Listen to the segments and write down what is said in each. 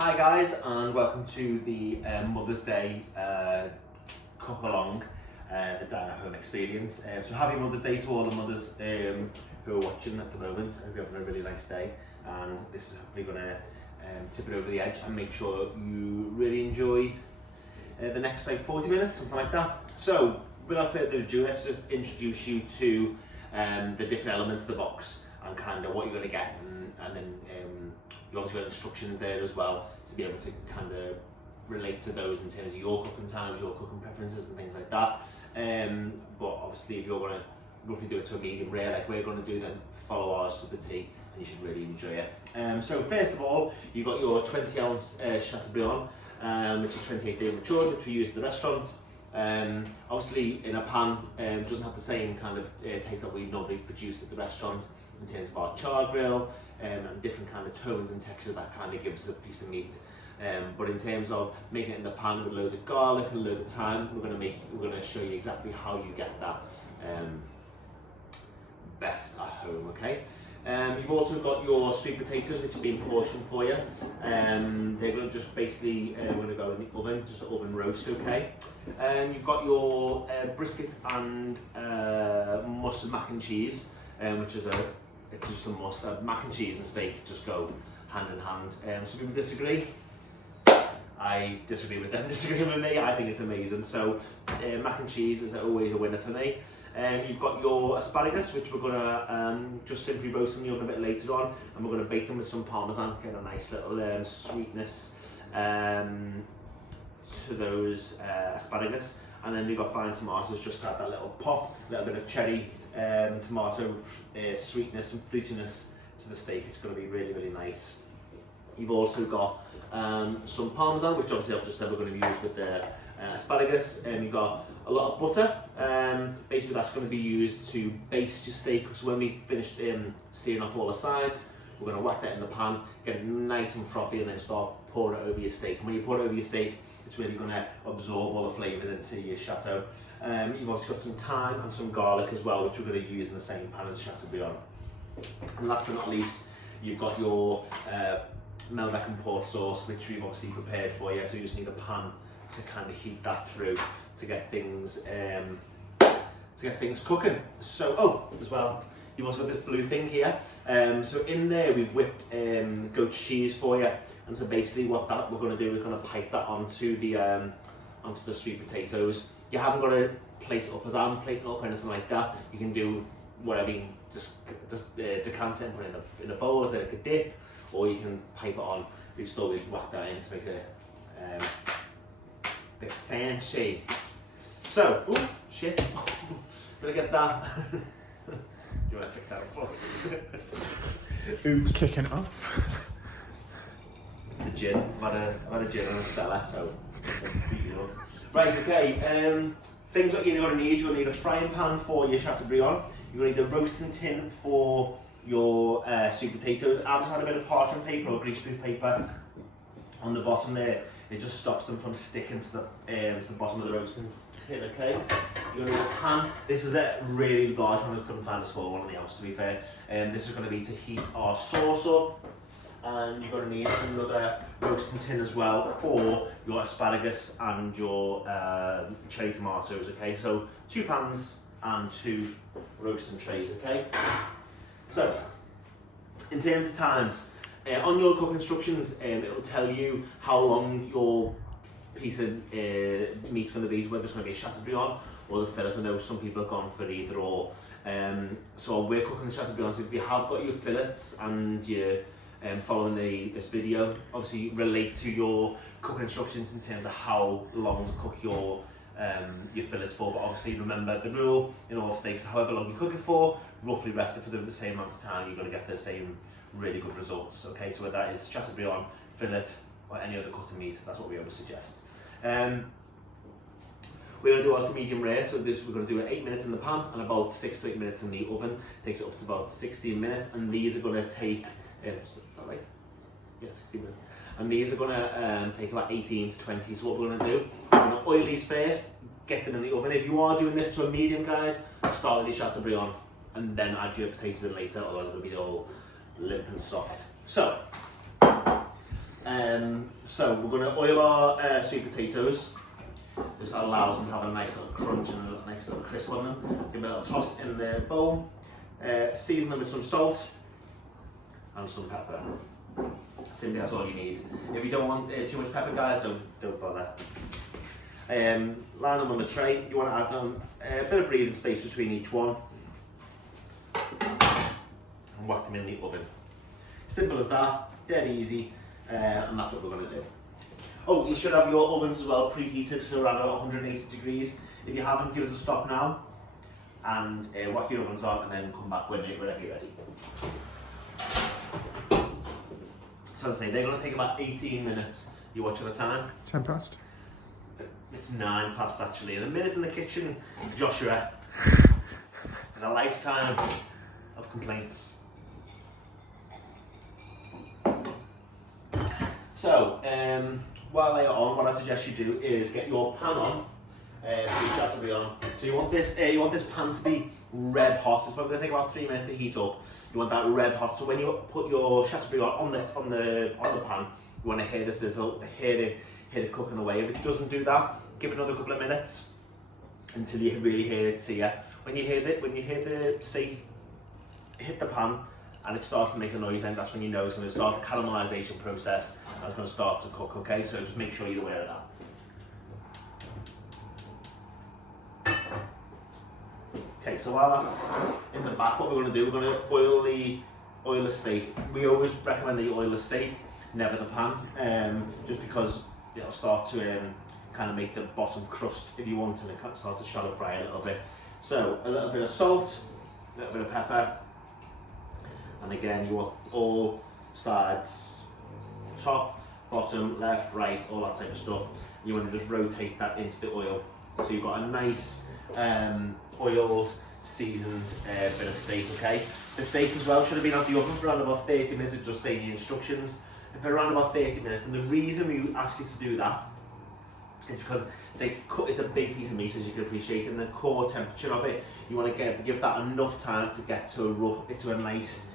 Hi guys, and welcome to the Mother's Day cook along, the dine at home experience. So happy Mother's Day to all the mothers who are watching at the moment. I hope you're having a really nice day, and this is hopefully going to tip it over the edge and make sure you really enjoy the next 40 minutes, something like that. So without further ado, let's just introduce you to the different elements of the box and kind of what you're going to get, and then you obviously got instructions there as well to be able to kind of relate to those in terms of your cooking times, your cooking preferences and things like that. But obviously if you're going to roughly do it to a medium rare like we're going to do, then follow ours to the T and you should really enjoy it. So first of all, you've got your 20 ounce Chateau, which is 28 day matured, which we use at the restaurant. Obviously in a pan, doesn't have the same kind of taste that we normally produce at the restaurant in terms of our char grill and different kind of tones and textures that kind of gives us a piece of meat. But in terms of making it in the pan with loads of garlic and loads of thyme, we're going to show you exactly how you get that best at home. Okay. You've also got your sweet potatoes, which have been portioned for you. They're going to just basically we're going to go in the oven, just an oven roast. Okay. You've got your brisket and mustard mac and cheese, which is it's just a must. Mac and cheese and steak just go hand in hand. Some people disagree. I disagree with them, disagree with me. I think it's amazing. So mac and cheese is always a winner for me. You've got your asparagus, which we're going to just simply roast in the oven a bit later on, and we're going to bake them with some parmesan, get a nice little sweetness to those asparagus. And then we've got fine tomatoes, just to add that little pop, a little bit of cherry tomato sweetness and fruitiness to the steak. It's going to be really, really nice. You've also got some parmesan, which obviously I've just said we're going to use with the asparagus. You've got a lot of butter. Basically that's going to be used to baste your steak. So when we finish searing off all the sides, we're going to whack that in the pan, get it nice and frothy, and then start pouring it over your steak. And when you pour it over your steak, it's really going to absorb all the flavours into your Chateau. You've also got some thyme and some garlic as well, which we're going to use in the same pan as the Chateaubriand. And last but not least, you've got your Melbeck and port sauce, which we've obviously prepared for you. So you just need a pan to kind of heat that through to get things cooking. So as well, you've also got this blue thing here. So in there we've whipped goat cheese for you, and so basically what we're going to do, we're going to pipe that onto the sweet potatoes. You haven't got to plate it up as I'm plating up or anything like that. You can do whatever, you can just decant it and put it in a bowl as like a dip, or you can pipe it on. We just thought we'd whack that in to make it a bit fancy. So, oh shit, gonna get that. Do you want to pick that up? Oops, kicking it off. It's the gin. I've had a gin and a Stella, so right, okay. Things that you're going to need. You're going to need a frying pan for your Chateaubriand. You're going to need a roasting tin for your sweet potatoes. I've just had a bit of parchment paper or greaseproof paper on the bottom there. It just stops them from sticking to the bottom of the roasting tin. Okay. You're going to need a pan. This is a really large one. I just couldn't find a small one in the house, to be fair. This is going to be to heat our sauce up. And you're going to need another roasting tin as well for your asparagus and your cherry tomatoes. Okay, so 2 pans and 2 roasting trays. Okay, so in terms of times, on your cooking instructions, it will tell you how long your piece of meat's going to be, whether it's going to be a Chateaubriand or the fillet. I know some people have gone for either or. So we're cooking the Chateaubriand. So if you have got your fillets and your following this video, obviously relate to your cooking instructions in terms of how long to cook your fillets for. But obviously remember the rule in all steaks: however long you cook it for, roughly rest it for the same amount of time, you're going to get the same really good results. Okay, so whether that is Chateaubriand, fillet, or any other cut of meat, that's what we always suggest. We're going to do ours to medium rare, so we're going to do it 8 minutes in the pan and about 6 to 8 minutes in the oven. It takes it up to about 16 minutes, and these are going to take is that right? Yeah, 16 minutes. And these are going to take about 18 to 20. So what we're going to do, we're going to oil these first, get them in the oven. If you are doing this to a medium, guys, start with your Chateaubriand and then add your potatoes in later, otherwise it'll be all limp and soft. So So we're going to oil our sweet potatoes. This allows them to have a nice little crunch and a nice little crisp on them. Give them a little toss in the bowl. Season them with some salt and some pepper. Simply that's all you need. If you don't want too much pepper, guys, don't bother. Line them on the tray. You want to add them a bit of breathing space between each one. And whack them in the oven. Simple as that, dead easy, and that's what we're going to do. Oh, you should have your ovens as well preheated to around 180 degrees. If you haven't, give us a stop now and whack your ovens on and then come back whenever you're ready. So as I say, they're going to take about 18 minutes. You watch at a time? 10 past. It's 9 past actually. And a minute in the kitchen, Joshua, is a lifetime of complaints. So, while they are on, what I suggest you do is get your pan on, your Chateau on. So you want this pan to be red hot. It's probably going to take about 3 minutes to heat up. You want that red hot. So when you put your Chateau on the pan, you want to hear the sizzle, hear it cooking away. If it doesn't do that, give it another couple of minutes until you really hear it sear. When you hear the steak hit the pan and it starts to make a noise, then that's when you know it's going to start the caramelization process and it's going to start to cook. Okay, so just make sure you're aware of that. Okay, so while that's in the back, what we're going to do, we're going to oil the steak. We always recommend that you oil the steak, never the pan, just because it'll start to kind of make the bottom crust if you want, and it starts to shallow fry a little bit. So a little bit of salt, a little bit of pepper, and again you want all sides, top, bottom, left, right, all that type of stuff. You want to just rotate that into the oil. So you've got a nice oiled, seasoned bit of steak, okay? The steak as well should have been out the oven for around about 30 minutes, it does say in the instructions. For around about 30 minutes, and the reason we ask you to do that is because it's a big piece of meat, as you can appreciate, and the core temperature of it, you want to give that enough time to get to a nice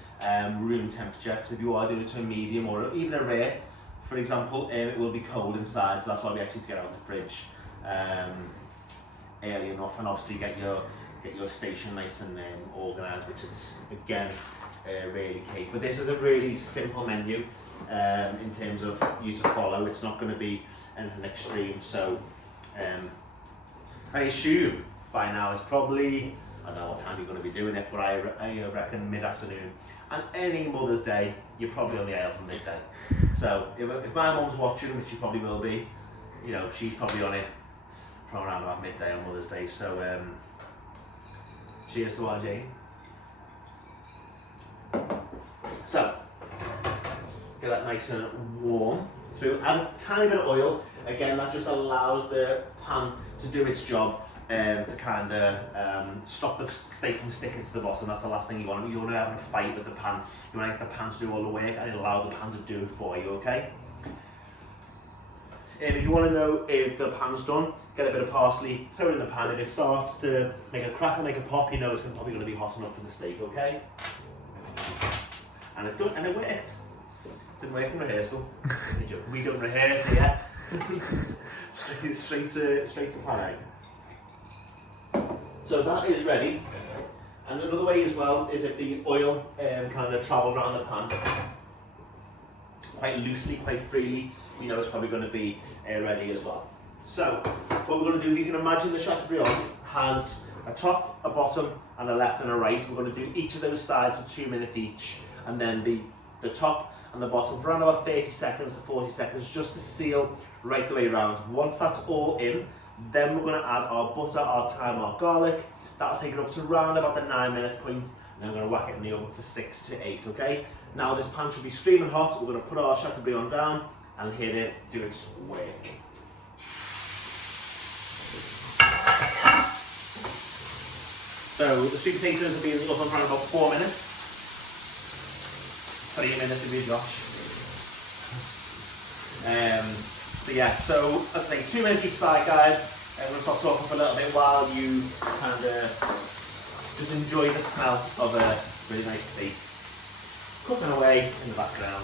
room temperature, because if you are doing it to a medium or even a rare, for example, it will be cold inside, so that's why we ask you to get out of the fridge early enough, and obviously get your station nice and organised, which is again really key. But this is a really simple menu in terms of you to follow. It's not going to be anything extreme, so I assume by now it's probably, I don't know what time you're going to be doing it, but I reckon mid-afternoon. And any Mother's Day, you're probably on the aisle from midday. So if my mum's watching, which she probably will be, you know, she's probably on it from around about midday on Mother's Day. So cheers to our Jane. So get that nice and warm through. Add a tiny bit of oil. Again, that just allows the pan to do its job to kind of stop the steak from sticking to the bottom. That's the last thing you want. You don't want to have a fight with the pan. You want to get the pan to do all the work and allow the pan to do it for you, okay? If you want to know if the pan's done, get a bit of parsley, throw it in the pan. If it starts to make a crack and make a pop, you know it's probably going to be hot enough for the steak, okay? And it worked. It didn't work in rehearsal. We don't rehearse here. straight to pan. So that is ready. And another way as well is if the oil kind of travels around the pan quite loosely, quite freely, you know it's probably going to be ready as well. So what we're going to do, if you can imagine, the Chateaubriand has a top, a bottom, and a left and a right. We're going to do each of those sides for 2 minutes each, and then the top and the bottom for around about 30 seconds to 40 seconds, just to seal right the way around. Once that's all in, then we're going to add our butter, our thyme, our garlic. That'll take it up to around about the 9 minute point, and then we're going to whack it in the oven for 6 to 8, okay? Now this pan should be steaming hot. We're going to put our Chateaubriand down and hear it do its work. So the sweet potatoes will be in the oven for around about 4 minutes. 3 minutes if you're Josh. So yeah, so let's say 2 minutes each side, guys. And we'll stop talking for a little bit while you kind of just enjoy the smell of a really nice steak cooking away in the background.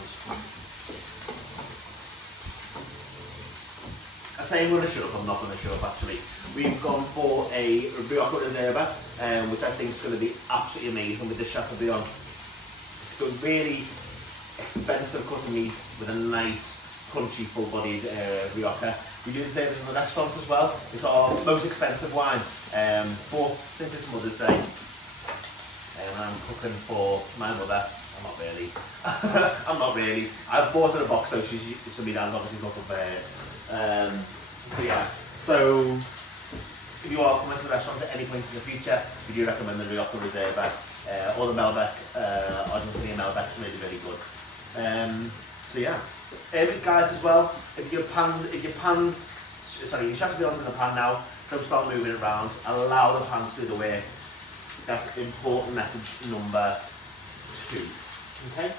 say I'm going to shut up, I'm not going to shut up actually. We've gone for a Rioja Reserva, which I think is going to be absolutely amazing with this Chateau. So really expensive custom meat with a nice, crunchy, full-bodied Rioja. We do the same as in the restaurants as well. It's our most expensive wine, but since it's Mother's Day, and I'm cooking for my mother, I'm not really. I'm not really. I've bought her a box, so my dad's obviously looking for it. So yeah. So if you are coming to the restaurant at any point in the future, we do recommend the Rioja Reserva or the Malbec. Argentinian Malbec is really, really good. So yeah. Guys, as well, if your Chateaubriand's in the pan now, don't start moving it around. Allow the pans to do the work. That's important message number 2. Okay.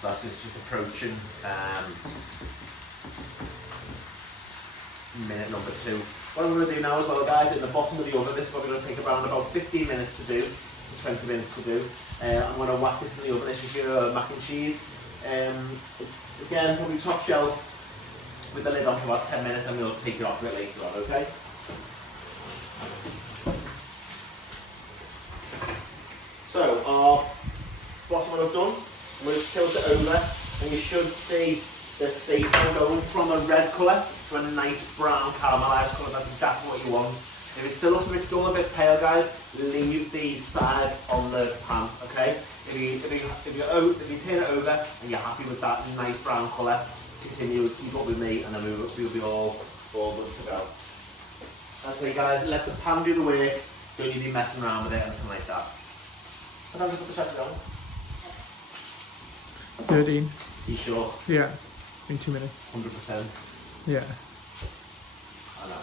So that's just approaching minute number 2. What I'm going to do now as well, guys, in the bottom of the oven, this is probably going to take around about 15 minutes to do, 20 minutes to do. I'm going to whack this in the oven. This is your mac and cheese. Again, probably top shelf with the lid on for about 10 minutes, and we'll take it off a bit later on, okay? So, our bottom one I've done, I'm going to tilt it over, and you should see the steak going from a red colour to a nice brown caramelised colour. That's exactly what you want. If it still looks a bit dull, a bit pale, guys, leave the side on the pan, okay? If you turn it over and you're happy with that nice brown colour, continue, keep up with me, and then we'll be all good to go. Okay, guys, let the pan do the work. Don't need to be messing around with it or anything like that. What time did I put the Chateau on? 13. You sure? Yeah, in 2 minutes. 100%. Yeah. I know.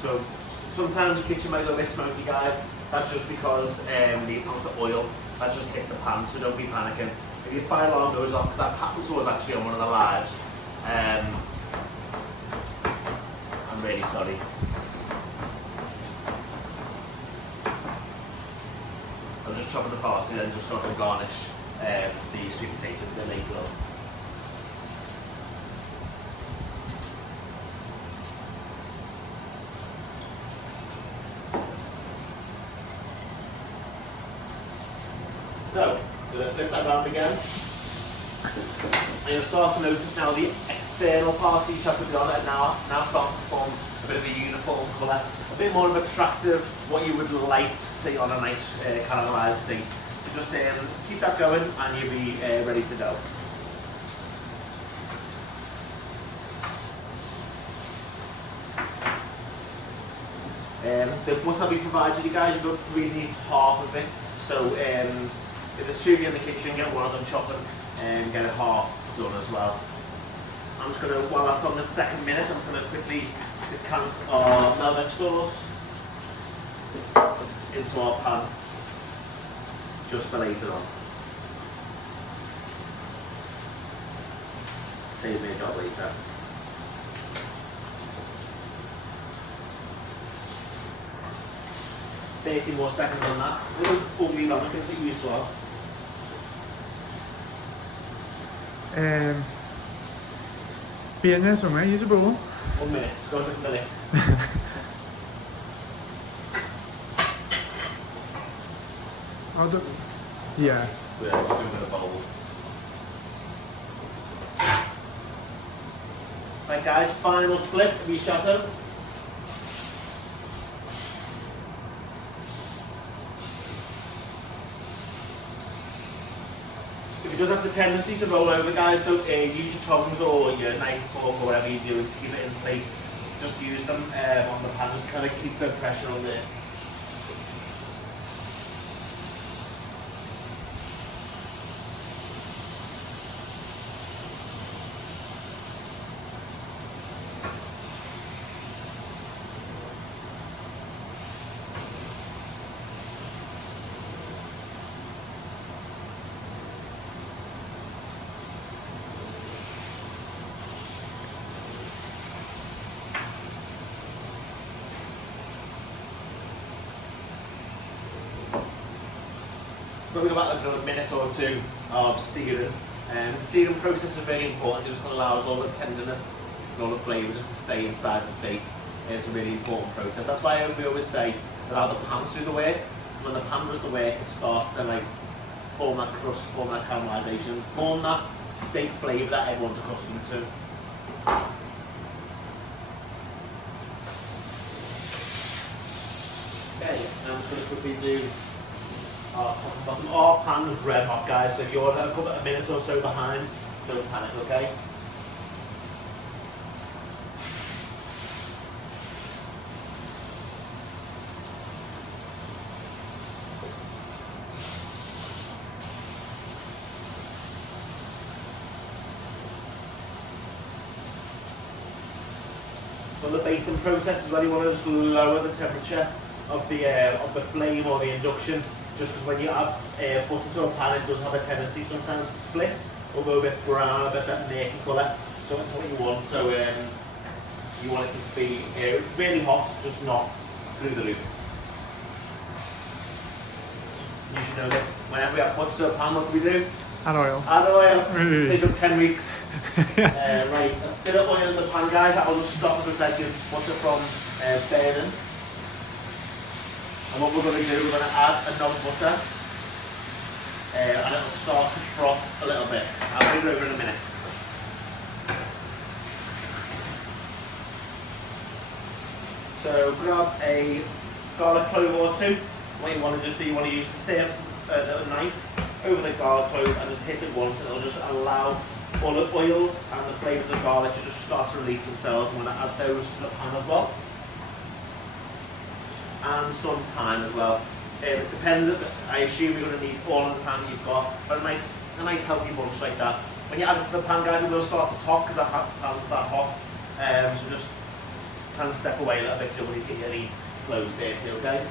So sometimes the kitchen might look a bit smoky, guys. That's just because the amount of oil that's just hit the pan, so don't be panicking. If your fire alarm goes off, because that's happened to us actually on one of the lives, I'm really sorry. I'm just chopping the parsley and just sort of garnish the sweet potatoes a bit later on. So, I'm going to flip that round again. And you'll start to notice now the external parts of your Chateaubriand are now starting to form a bit of a uniform colour, a bit more of attractive, what you would like to see on a nice caramelised steak. So just keep that going and you'll be ready to go. The butter we provided you guys, you don't really need half of it. So if there's 2 of you in the kitchen, get one of them chopping and get it half done as well. I'm just going to, while that's on the 2nd minute, I'm going to quickly decant our Malbec sauce into our pan, just for later on. Save me a job later. More seconds on that. A little overly long, I think you saw. Vienes or use a bowl? 1 minute, go to the minute. Yeah. We're going to bowl. Right guys, final flip of your Chateau. It does have the tendency to roll over, guys. Don't use your tongs or your knife, fork, or whatever you're doing to keep it in place. Just use them on the pan, just kind of keep the pressure on there. So we've got about a minute or two of searing. The searing process is very important. It just allows all the tenderness and all the flavour just to stay inside the steak. It's a really important process. That's why we always say that how the pans do the work. When the pan does the work, it starts to like form that crust, form that caramelisation, form that steak flavour that everyone's accustomed to. Okay, now I'm going to quickly do our top and bottom. Our pan is red hot, guys, so if you're a couple of minutes or so behind, don't panic, okay? For the basting process as well, you want to just lower the temperature of the flame or the induction, just because when you add butter to a pan, it does have a tendency sometimes to split or go a bit brown, a bit that murky colour. So that's what you want. So you want it to be really hot, just not through the roof. You should know this. Whenever we have butter to a pan, what do we do? Add oil. Add oil. They took 10 weeks. Right, a bit of oil in the pan, guys. That will just stop for a second butter from burning. And what we're going to do, we're going to add another butter, and it'll start to froth a little bit. I'll bring it over in a minute. So grab a garlic clove or two. What you want to do is you want to use the surface of the knife over the garlic clove and just hit it once, and it'll just allow all the oils and the flavours of garlic to just start to release themselves. I'm going to add those to the pan as well. And some thyme as well. Depending, I assume you're going to need all the time you've got, but a nice healthy bunch like that. When you add it to the pan, guys, it will start to top because that pan's that hot. So just kind of step away a little bit so you don't get any cloves dirty, okay?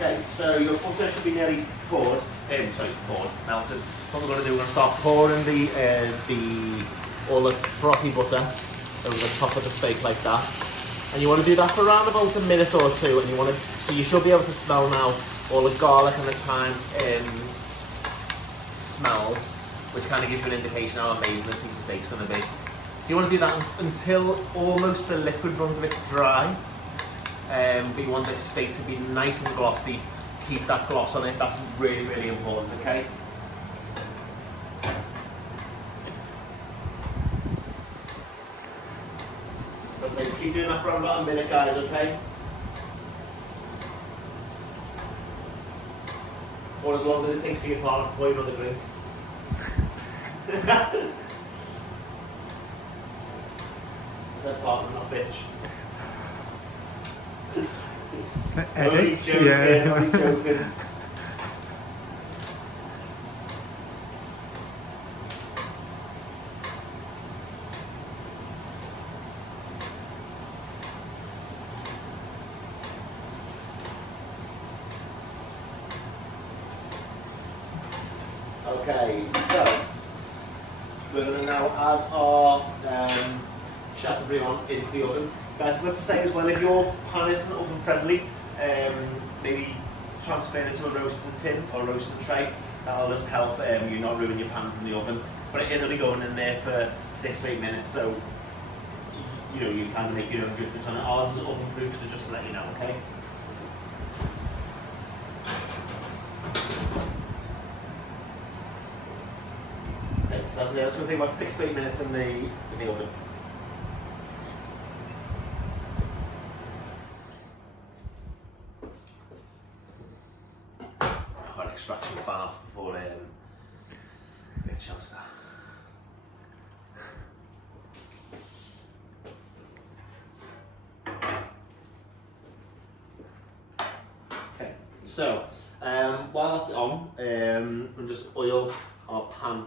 Okay, so your butter should be nearly poured. Melted. What we're going to do, we're going to start pouring all the frothy butter over the top of the steak like that. And you want to do that for around about a minute or two. And so you should be able to smell now all the garlic and the thyme smells, which kind of gives you an indication how amazing this piece of steak's going to be. So you want to do that until almost the liquid runs a bit dry. But you want the steak to be nice and glossy. Keep that gloss on it. That's really, really important, okay? So keep doing that for about a minute, guys, okay? Or as long as it takes for your partner to pour you another drink. Is that partner, not bitch? Edit, joking, yeah. only joking. Okay, so we're going to now add our Chateau into the oven. Guys, I've got to say as well, if your pan isn't oven friendly, maybe transfer it to a roasting tin or a roasting tray. That'll just help you not ruin your pans in the oven. But it is only going in there for 6 to 8 minutes, so you know you can make your own judgment on it. Ours is oven proof, so just to let you know, okay? Okay, so that's it. That's going to take about 6 to 8 minutes in the oven. Extraction fan off before it chance that. Okay, so while that's on, we'll just oil our pan,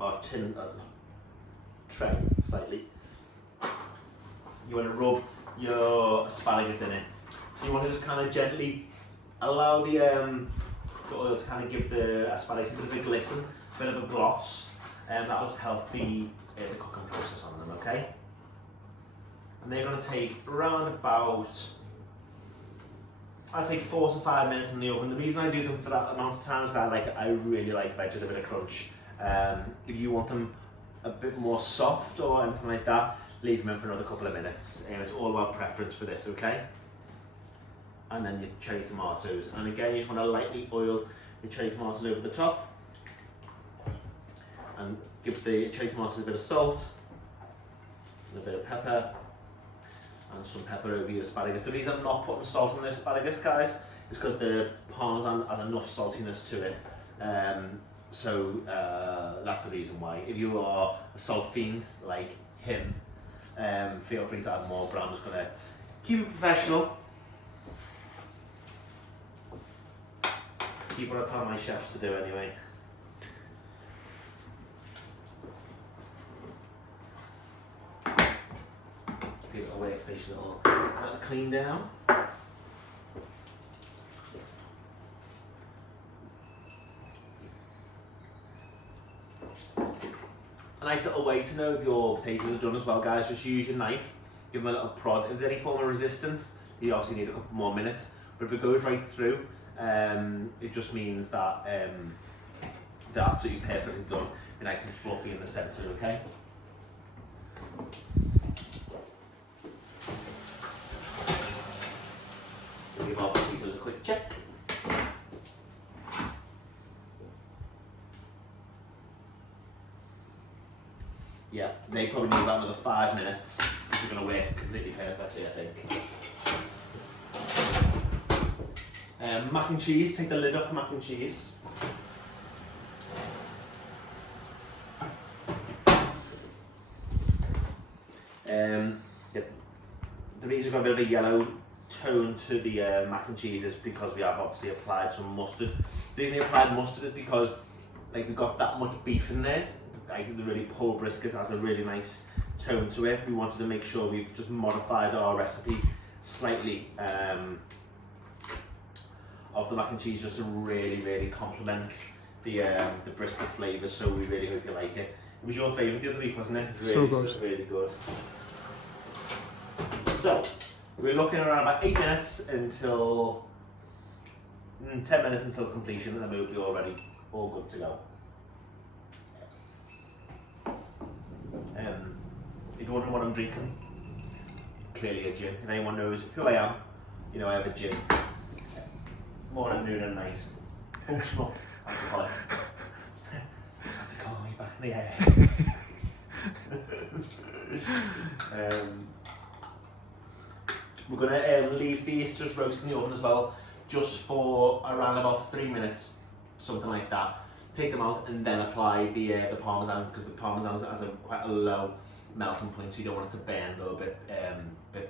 our tin tray slightly. You want to rub your asparagus in it. So you want to just kind of gently allow the oil to kind of give the asparagus a bit of a glisten, a bit of a gloss. that'll just help the cooking process on them, okay? And they're going to take around about, I'd say 4 to 5 minutes in the oven. The reason I do them for that amount of time is that I really like veg with a bit of crunch. If you want them a bit more soft or anything like that, leave them in for another couple of minutes. It's all about preference for this, okay? And then your cherry tomatoes. And again, you just want to lightly oil your cherry tomatoes over the top. And give the cherry tomatoes a bit of salt, and a bit of pepper, and some pepper over your asparagus. The reason I'm not putting salt on this asparagus, guys, is because the Parmesan has enough saltiness to it. So that's the reason why. If you are a salt fiend like him, feel free to add more, but I'm just going to keep it professional. Keep what I tell my chefs to do anyway. Give it a workstation all clean down. A nice little way to know if your potatoes are done as well, guys, just use your knife, give them a little prod. If there's any form of resistance, you obviously need a couple more minutes, but if it goes right through, it just means that they're absolutely perfectly done. They're nice and fluffy in the centre, okay? We'll give our potatoes a quick check. Yeah, they probably need about another 5 minutes. They're going to work completely perfectly, I think. Mac and cheese, take the lid off the mac and cheese. Yeah, the reason we've got a bit of a yellow tone to the mac and cheese is because we have obviously applied some mustard. The reason we applied mustard is because we've got that much beef in there. The really pulled brisket has a really nice tone to it. We wanted to make sure we've just modified our recipe slightly of the mac and cheese just to really complement the brisket flavours. So we really hope you like it. It was your favourite the other week, wasn't it? Really, so good. Really good. So we're looking around about 8 minutes until 10 minutes until completion, and then we'll be already all good to go. If you're wondering what I'm drinking, clearly a gin. If anyone knows who I am, you know I have a gin. Morning, noon and night. Functional alcoholic. That's what they call me back in the air. We're going to leave these just roast in the oven as well, just for around about 3 minutes, something like that. Take them out and then apply the Parmesan, because the Parmesan has quite a low melting point, so you don't want it to burn a little bit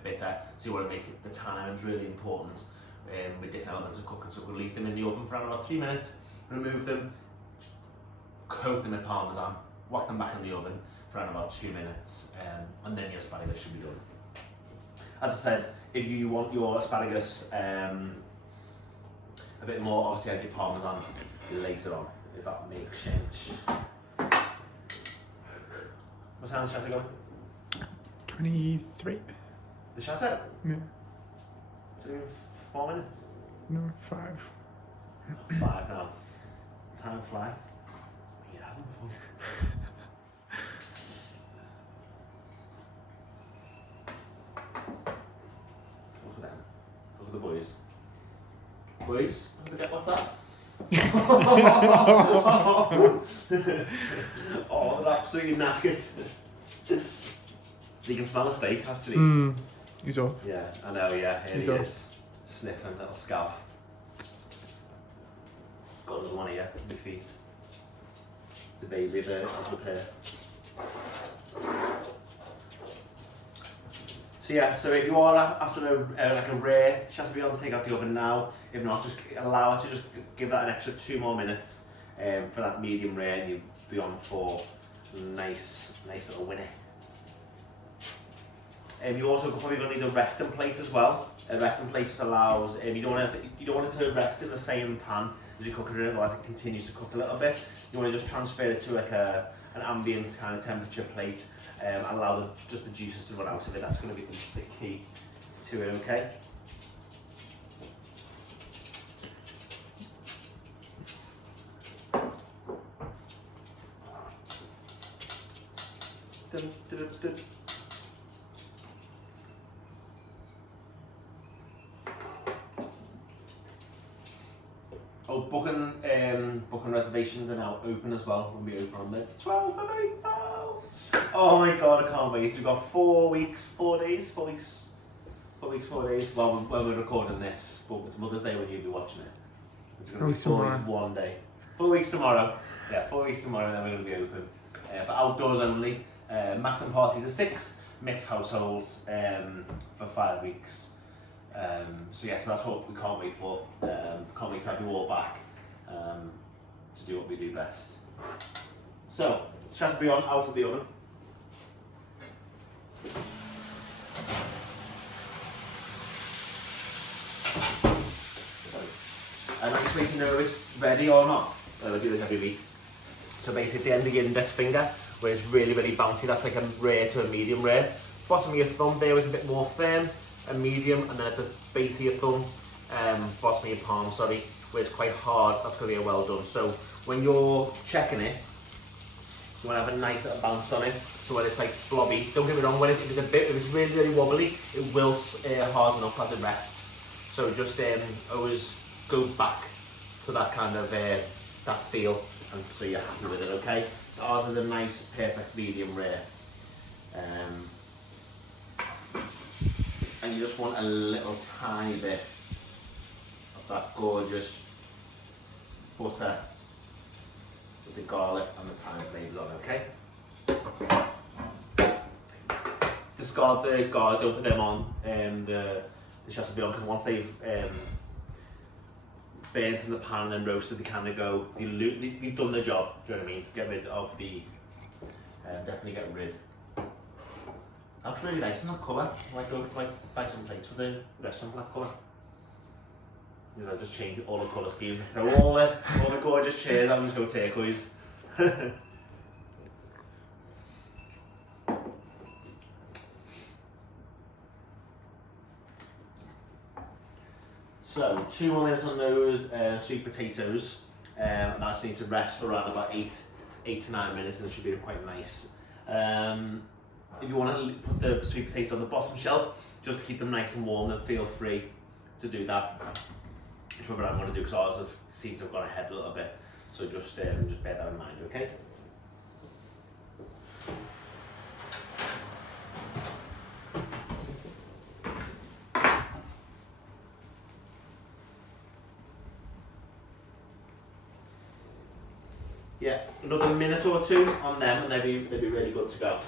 bitter. So you want to make it, the timing's really important with different elements of cooking. So we'll leave them in the oven for around about 3 minutes, remove them, coat them in Parmesan, whack them back in the oven for around about 2 minutes, and then your asparagus should be done. As I said, if you want your asparagus a bit more, obviously add your Parmesan later on, if that makes sense. What time is the Chateau going? 23. The Chateau? Yeah. It's in 4 minutes. No, 5. 5 now. Time fly. You're having fun. Look at them. Look at the boys. Boys, don't forget what's that? Oh, they're absolutely knackered. You can smell the steak actually. He's up. Yeah, I know, yeah, here He's he up. is. Sniffing, little scav. Got another one here, my feet. The baby there, up here. So yeah, so if you are after like a rare Chateaubriand, take out the oven now. If not, just allow it to just give that an extra 2 more minutes for that medium rare, and you'll be on for nice little winner. You also probably going to need a resting plate as well. A resting plate just allows, you don't want it to rest in the same pan as you cook it in, otherwise it continues to cook a little bit. You want to just transfer it to like a an ambient kind of temperature plate and allow just the juices to run out of it. That's going to be the key to it, okay? Dun, dun, dun, dun. Oh, booking reservations are now open as well. We'll be open on the 12th of April. Oh my god, I can't wait. We've got 4 weeks, 4 days. Well, when we're recording this, but it's Mother's Day when you'll be watching it. It's going to be 4 weeks, 1 day. 4 weeks tomorrow. Yeah, 4 weeks tomorrow, and then we're going to be open. For outdoors only. Maximum parties are 6, mixed households for 5 weeks. So yeah, so that's what we can't wait for. Can't wait to have you all back to do what we do best. So, Chateau out of the oven. A nice way to know if it's ready or not. I do this every week. So basically at the end of your index finger, where it's really, really bouncy, that's like a rare to a medium rare. Bottom of your thumb there is a bit more firm, a medium, and then at the base of your thumb, bottom of your palm, sorry, where it's quite hard, that's going to be a well done. So when you're checking it, you want to have a nice little bounce on it, so when it's like flobby, don't get me wrong, if it's really, really wobbly, it will harden up as it rests. So just always go back to that kind of, that feel, and so you're happy with it, okay? Ours is a nice, perfect medium rare. And you just want a little tiny bit of that gorgeous butter with the garlic and the thyme flavours on, okay? Discard the garlic, don't put them on the Chateau, because once they've burnt in the pan and then roasted, they kind of go, they've done the job, do you know what I mean? Get rid of the, definitely get rid. That's really nice in that colour. I might go buy some plates for the restaurant for that colour. You know, just change all the colour scheme. Throw all the gorgeous chairs out and just go turquoise. So 2 more minutes on those sweet potatoes, and that just needs to rest for around about 8 to 9 minutes, and it should be quite nice. If you want to put the sweet potatoes on the bottom shelf, just to keep them nice and warm, then feel free to do that. Which what I'm going to do, because ours seem to have gone ahead a little bit. So just bear that in mind, okay? Yeah, another minute or 2 on them, and they'll be really good to go.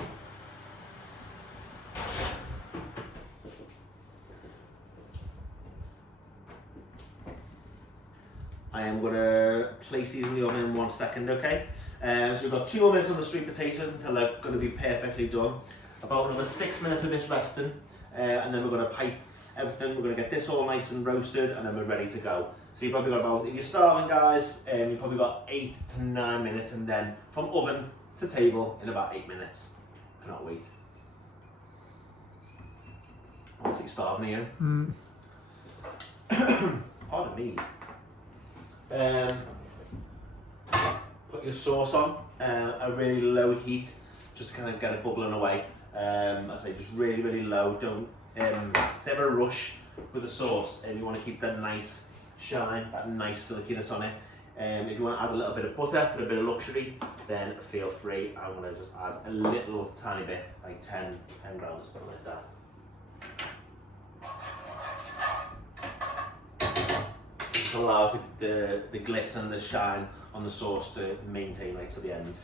I am going to place these in the oven in 1 second, okay? So we've got 2 more minutes on the sweet potatoes until they're going to be perfectly done. About another 6 minutes of this resting, and then we're going to pipe everything. We're going to get this all nice and roasted, and then we're ready to go. So you've probably got about, if you're starving guys, you've probably got 8 to 9 minutes, and then from oven to table in about 8 minutes. Cannot wait. Obviously starving here. Pardon me. Put your sauce on a really low heat, just to kind of get it bubbling away. I say just really, really low. Don't it's never a rush with the sauce, and you want to keep that nice shine, that nice silkiness on it. If you want to add a little bit of butter for a bit of luxury, then feel free. I'm going to just add a little tiny bit, like 10 grams, something like that. It allows the glisten, the shine on the sauce to maintain right to the end.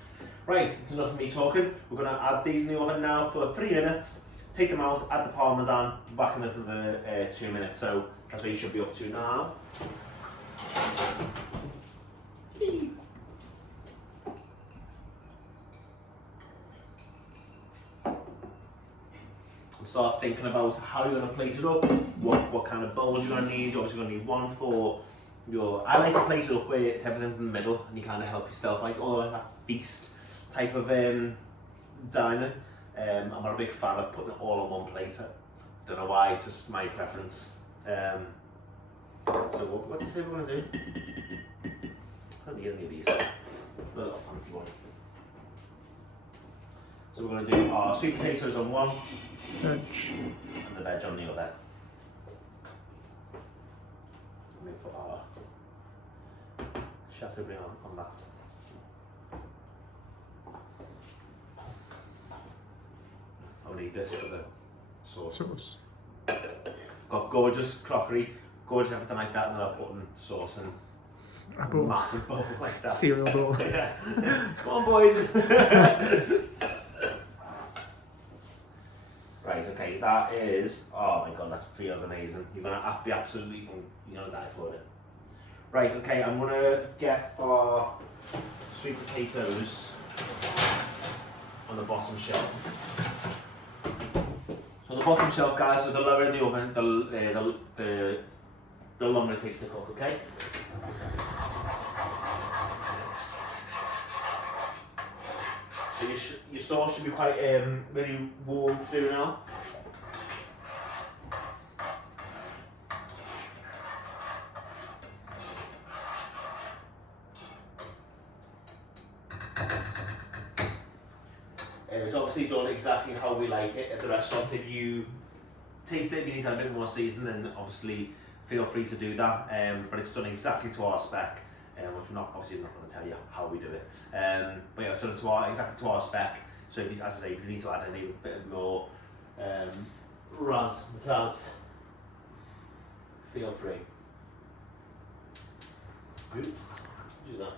Right, it's enough of me talking. We're going to add these in the oven now for 3 minutes. Take them out, add the parmesan, back in there for the 2 minutes. So that's what you should be up to now. Start thinking about how you're going to plate it up, what kind of bowls you're going to need. You're obviously going to need one for your, I like to plate it up where it's everything's in the middle and you kind of help yourself, like, oh, that feast type of dining. I'm not a big fan of putting it all on one plate. I don't know why, it's just my preference. So what do you say we're going to do? I don't need any of these. A little fancy one. So we're going to do our sweet potatoes on one, Veg. and the veg on the other. Let me put our Chateau on that. I'll need this for the sauce. Sauce. Got gorgeous crockery, gorgeous everything like that, and then I'll put in sauce and A bowl. massive bowl like that. Cereal bowl. Yeah. Come on, boys. Right, okay, that is, oh my god, that feels amazing. You're gonna be absolutely, you're gonna die for it. Right, okay, I'm gonna get our sweet potatoes on the bottom shelf. So on the bottom shelf, guys, so the lower in the oven, the longer it takes to cook, okay? So your sauce should be quite really warm through now. It's obviously done exactly how we like it at the restaurant. If you taste it, you need to have a bit more seasoning, then obviously feel free to do that. But it's done exactly to our spec, which we're obviously not going to tell you how we do it. But yeah, it's done exactly to our spec. So if you, as I say, if you need to add any bit more razzmatazz, feel free. Oops, do that.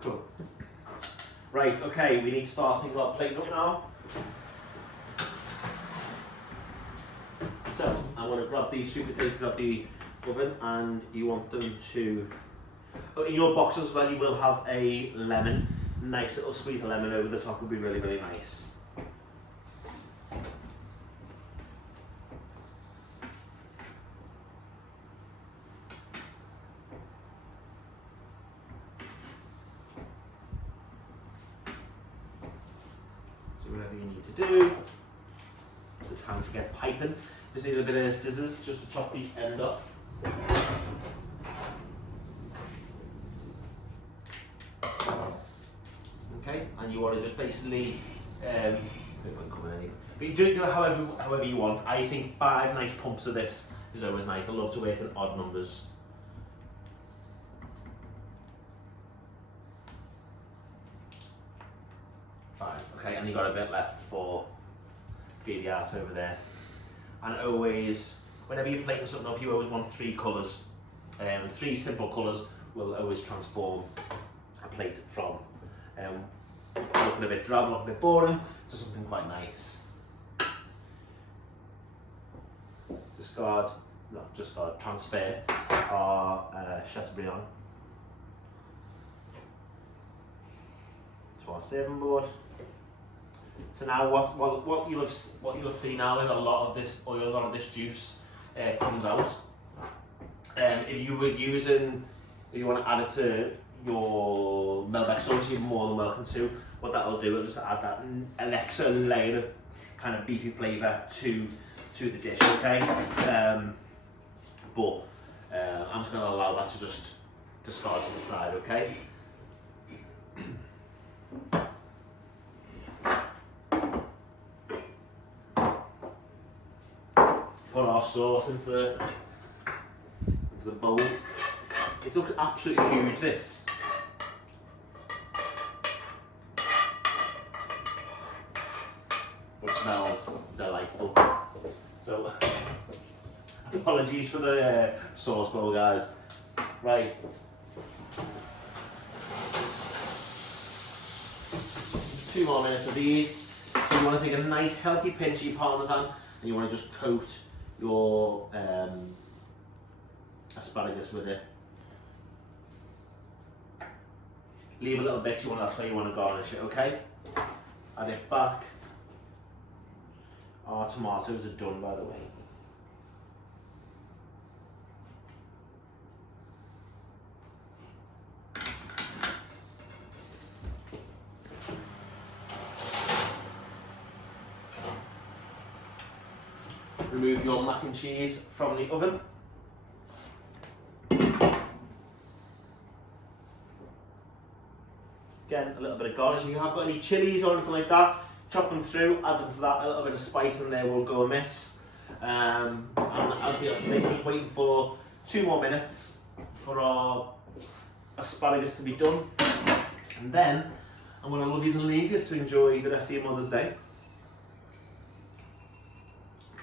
Cool. Right, okay, we need to start thinking about plating up now. So, I'm going to grab these sweet potatoes out the oven, and you want them to... Oh, in your box as well, you will have a lemon. Nice little squeeze of lemon over the top would be really, really nice. Whatever you need to do. It's the time to get piping. Just need a bit of scissors just to chop the end up. Okay, and you want to just basically, but you do it however you want. I think 5 nice pumps of this is always nice. I love to work in odd numbers. Okay, and you got a bit left for the art over there. And always, whenever you're plating something up, you always want 3 colours. 3 simple colours will always transform a plate from looking a bit drab, looking a bit boring, to something quite nice. Transfer our Chateau to our serving board. So now what you'll see now is a lot of this oil, a lot of this juice comes out. If you want to add it to your Melbeck sauce, you're more than welcome to. What that'll do, it'll just add an extra layer of kind of beefy flavour to the dish, okay? But I'm just going to allow that to just discard to the side, okay? Put our sauce into the bowl. It looks absolutely huge, this. But it smells delightful. So, apologies for the sauce bowl, guys. Right. Two more minutes of these. So you want to take a nice healthy pinch of your parmesan, and you want to just coat your asparagus with it. Leave a little bit, that's where you want to garnish it, okay? Add it back. Our tomatoes are done, by the way. remove your mac and cheese from the oven. Again, a little bit of garnish. If you have got any chilies or anything like that, chop them through, add them to that. A little bit of spice in there will go amiss. And as we are saying, just waiting for 2 more minutes for our asparagus to be done. And then I'm going to love yous and leave yous to enjoy the rest of your Mother's Day.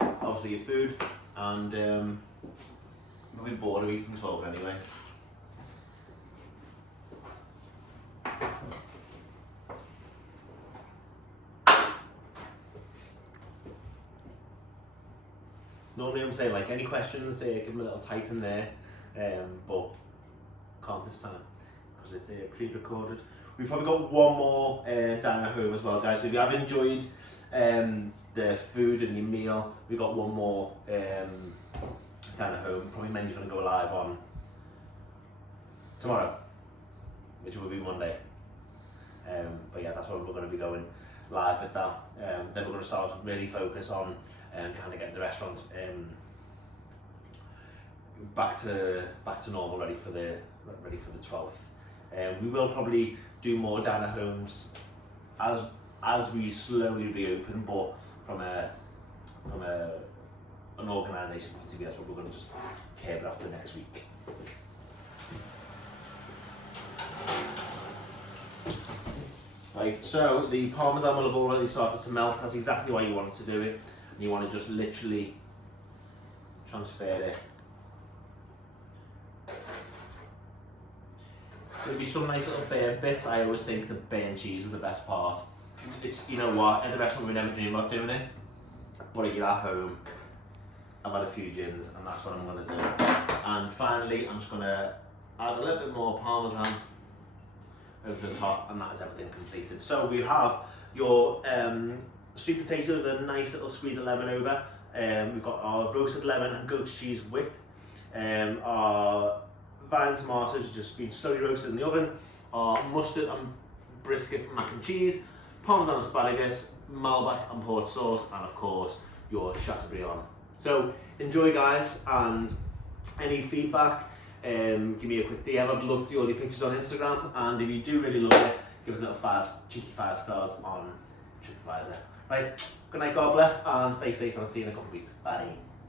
Obviously your food, and you'll be bored of me from talking anyway. Normally I'm saying like any questions, give them a little type in there, but can't this time because it's pre-recorded. We've probably got one more down at home as well, guys. So if you have enjoyed the food and your meal, we've got one more down at home. Probably menu's going to go live on tomorrow, which will be Monday. But yeah, that's when we're going to be going live with that. Then we're going to start really focus on kind of getting the restaurant back to normal, ready for the 12th. We will probably do more down at homes as we slowly reopen, but from an organisation point of view, that's what we're going to just care about after the next week. Right, so the parmesan will have already started to melt. That's exactly why you wanted to do it. And you want to just literally transfer it. There'll be some nice little burnt bits. I always think the burnt cheese is the best part. It's, you know what, at the restaurant we never dream about doing it, but you're at home, I've had a few gins and that's what I'm going to do. And finally I'm just going to add a little bit more parmesan over the top, and that is everything completed. So we have your sweet potato with a nice little squeeze of lemon over. We've got our roasted lemon and goat cheese whip. Our vine tomatoes have just been slowly roasted in the oven. Our mustard and brisket mac and cheese, parmesan asparagus, Malbec and port sauce, and of course your Chateau. So enjoy, guys, and any feedback, give me a quick DM. I'd love to see all your pictures on Instagram, and if you do really love it, give us a little cheeky 5 stars on TripAdvisor. Right, good night, God bless, and stay safe, and I'll see you in a couple of weeks. Bye.